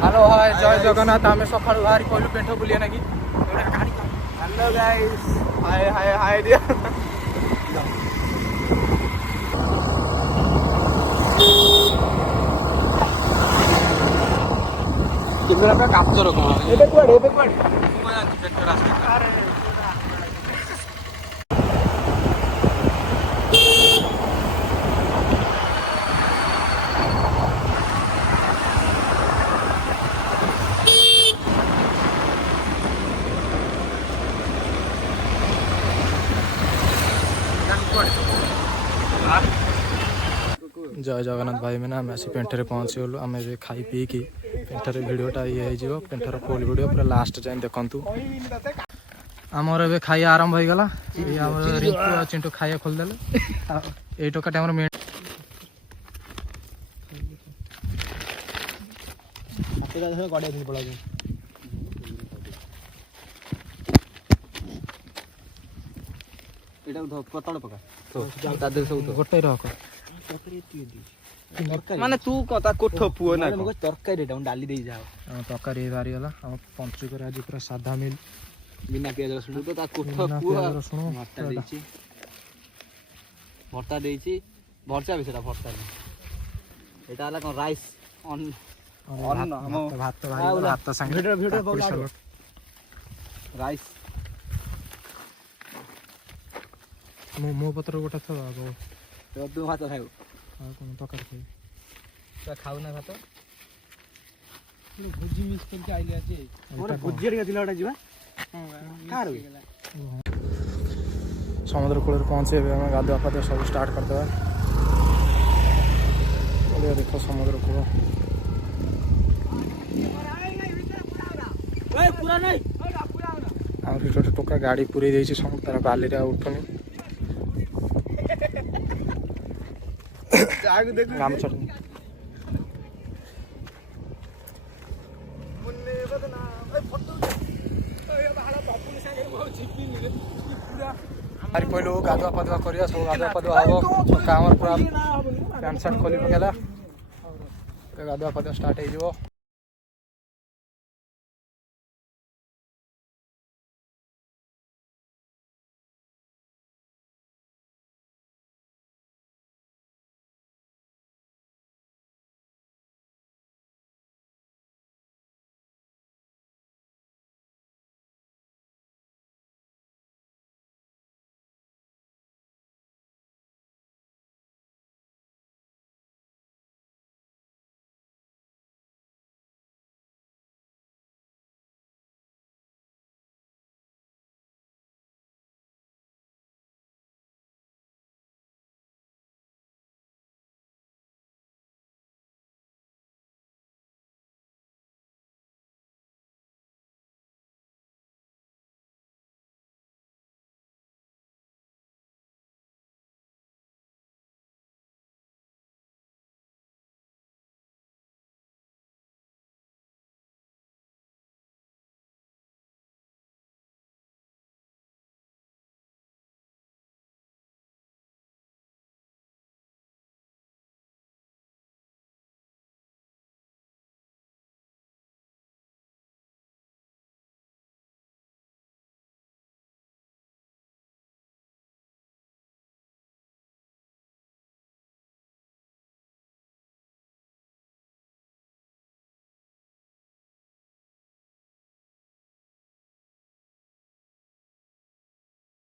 hello hi जय जगन्नाथ आम सका बाहरी कहलु पेंट बुलिया ना कि हेलो गाइस हाय हाय हाय दिया कैमेरा का कैप्चर कौन एबे कुआडे अरे जय जगन्नाथ भाई मैंने आम आसी पेंटर पहुँची गलु आम खाई पी कि पेंटर भिडटा ये हो पेंटर फुल भिड पूरा लास्ट जाए देखु आमर ए खाई आरंभ हो गला रिंकू चिंटू खाइया खोलदेले ये टोकाटे आम मेन पतड़ पका गोटे रख माने तू कता कोठ पुओ ना तरकारी डाली दे जाओ तरकारी बाहरी गला आम पंचुक आज पूरा साधा मिल बिना पियाज रसुण तो ता कोठ पुओ भर्ता देइछि भर्चा भी सेटा भर्ता नहीं एटा हला कोन राइस ऑन भात भात संगे राइस मो पत्र गोटे थो तो तू भात खाइबो कौन तरकारी खाई तो खाऊ ना भात भोजी मिस करके आइले आज मोर भोजी रे दिला ओटा जीवा कार समुद्र कूल पहुँचे गाधुआ पाधुआ सब स्टार्ट करदे देख समुद्र कूल गोटे टोका गाड़ी पूरे देती समुद्र बाली उठुनी गाम चटनी कहलु गाधुआ पाधुआ कर सब गाधुआ पाधुआ हम काम पूरा पैंट सार्ट खोली पकेला गाधुआ पाधुआ स्टार्ट हो